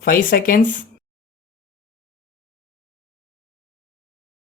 5 seconds.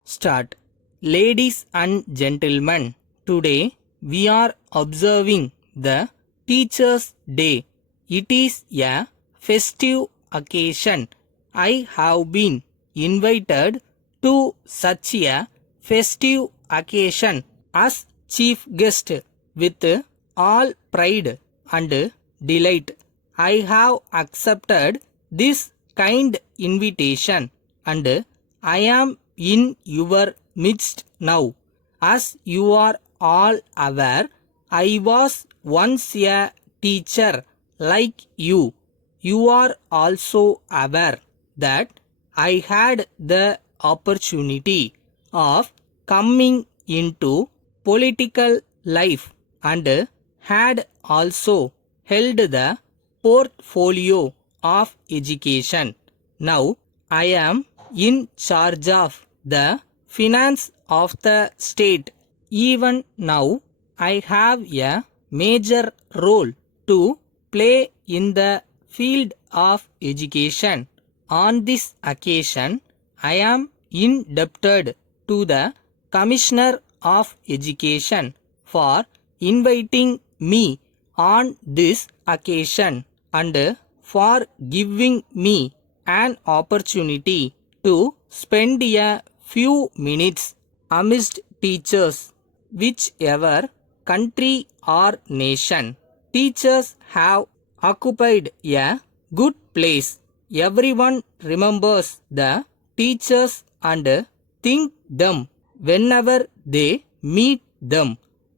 Start. Ladies and gentlemen, today we are observing the Teachers' Day. It is a festive occasion. I have been invited to such a festive occasion as chief guest with all pride and delight. I have accepted this kind invitation and I am in your midst now. As you are all aware, I was once a teacher like you. You are also aware that I had the opportunity of coming into political life and had also held the portfolio of education. Now I am in charge of the finance of the state. Even now I have a major role to play in the field of education. On this occasion, I am indebted to the Commissioner of Education for inviting me on this occasion and for giving me an opportunity to spend a few minutes amidst teachers, whichever country or nation. Teachers have occupied a good place. Everyone remembers the teachers and think them whenever they meet them.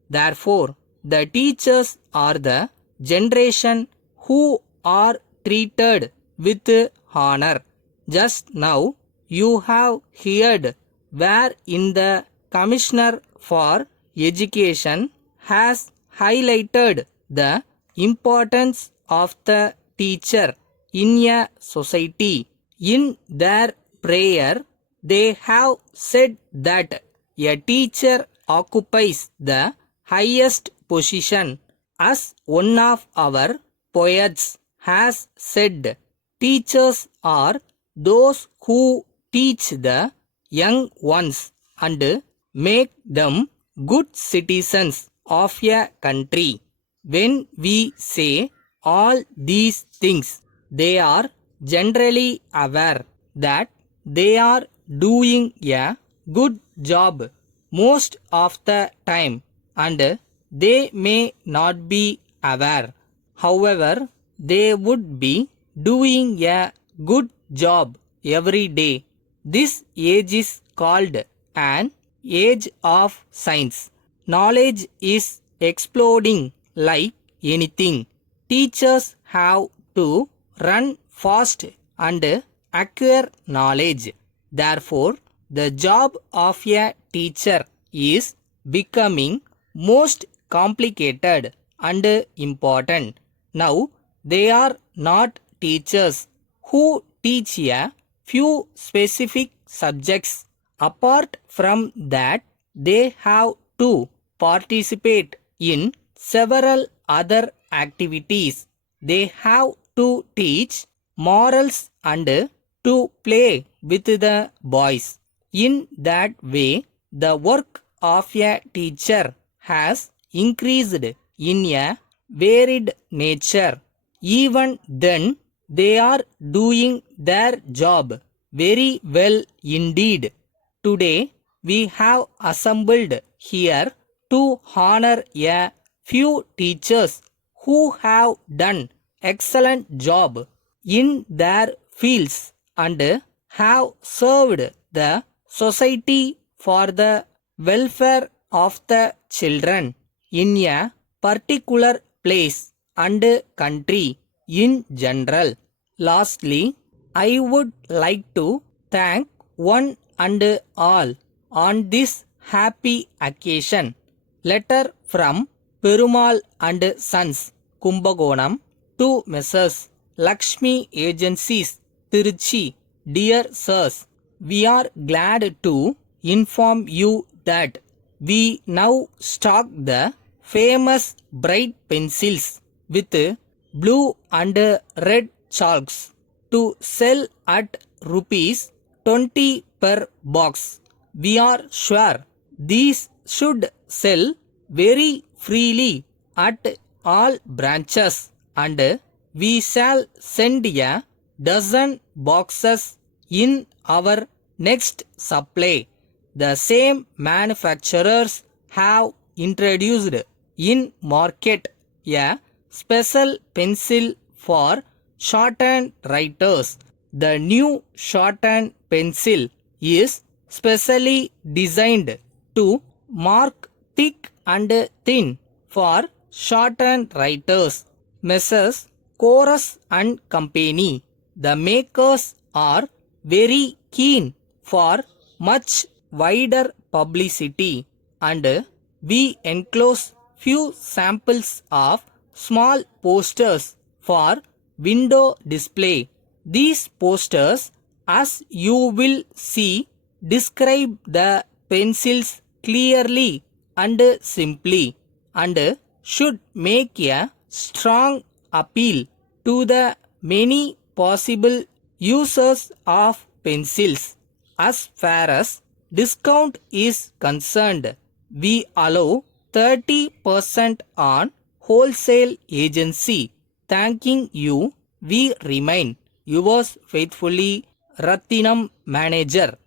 Therefore, the teachers are the generation who are treated with honor. Just now, you have heard where in the Commissioner for Education has highlighted the importance of the teacher in a society. In their prayer, they have said that a teacher occupies the highest position. As one of our poets has said, teachers are those who teach the young ones and make them good citizens of a country. When we say all these things, they are generally aware that they are doing a good job most of the time and they may not be aware. However, they would be doing a good job every day. This age is called an age of science. Knowledge is exploding like anything. Teachers have to run fast and acquire knowledge. Therefore, the job of a teacher is becoming most complicated and important. Now, they are not teachers who teach a few specific subjects. Apart from that, they have to participate in several other activities. They have to teach morals and to play with the boys. In that way, the work of a teacher has increased in a varied nature. Even then, they are doing their job very well indeed. Today, we have assembled here to honor a few teachers who have done excellent job in their fields and have served the society for the welfare of the children in a particular place and country in general. Lastly, I would like to thank one and all on this happy occasion. Letter from Perumal and Sons, Kumbakonam to Messrs. Lakshmi Agencies, Tiruchi. Dear Sirs, we are glad to inform you that we now stock the famous bright pencils with blue and red chalks to sell at rupees 20 per box. We are sure these should sell very freely at all branches, and we shall send a dozen boxes in our next supply. The same manufacturers have introduced in market a special pencil for shorthand writers. The new shorthand pencil is specially designed to mark thick and thin for shorthand writers. Messrs. Chorus and Company, the makers, are very keen for much wider publicity, and we enclose few samples of small posters for window display. These posters, as you will see, describe the pencils clearly and simply, and should make a strong appeal to the many possible users of pencils. As far as discount is concerned, we allow 30% on wholesale agency. Thanking you, we remain yours faithfully, Rathinam Manager.